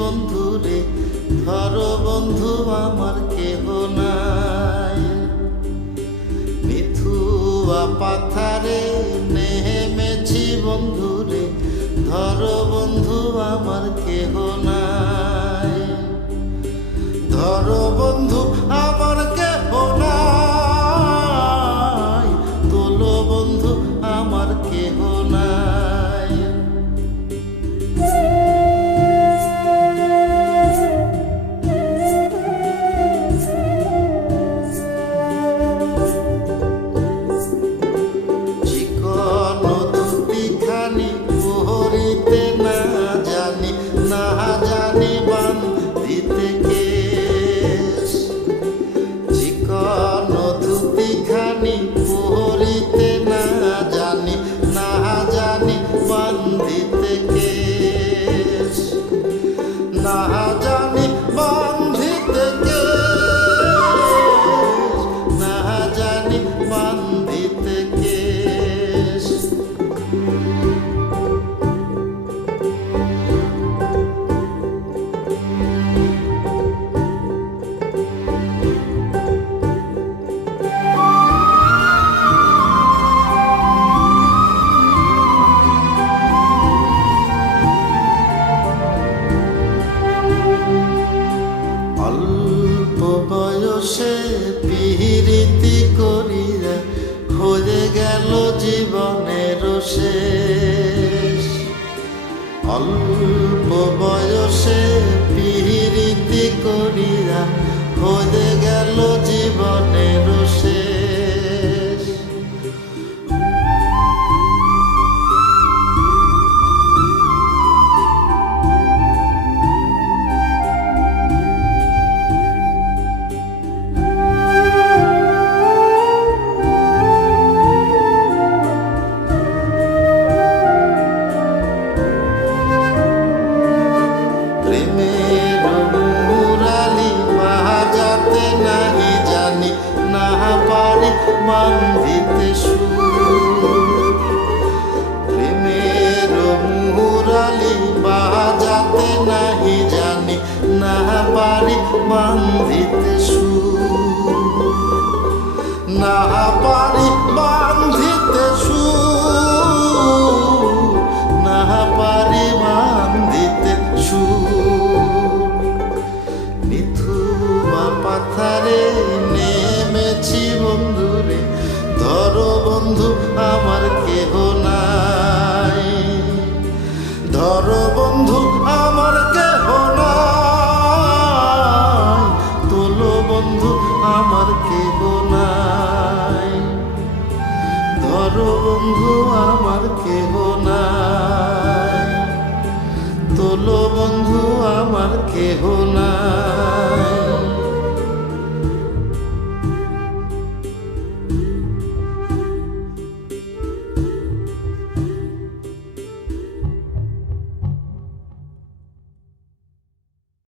বন্ধুরে, ধরো বন্ধু আমার কেহ নাই। মিথুয়া পাথারে নেমেছি বন্ধুরে, ধরো বন্ধু আমার কেহ নাই। ধরো বন্ধু আমার কেহ নাই, তোলো বন্ধু আমার কেহ নাই। চিকন ধুতিখানি পরিতে না জানি, না জানি বান্ধিতে কেশ। চিকন ধুতিখানি পরিতে না জানি, না জানি বান্ধিতে কেশ। না জানি বান্ধিতে কেশ, না জানি বান্ধিতে কেশ। অল্প বয়সে পিরিতি করিয়া হয়ে গেল জীবনের শেষ। অল্প বয়সে পিরিতি করিয়া হয়ে গেল জীবনের শেষ। বান্ধিতে সুর, প্রেমের মুরালি বাজাতে নাহি জানি, না পারি বান্ধিতে সুর। না পারি বান্ধিতে সুর, না পারি বান্ধিতে সুর। মিথুয়া পাথারে নেমেছি বন্ধুরে, ধরো বন্ধু আমার কেহ নাই। ধরো বন্ধু আমার কেহ নাই, তোলো বন্ধু আমার কেহ নাই। ধরো বন্ধু আমার কেহ নাই, তোলো বন্ধু আমার কেহ নাই।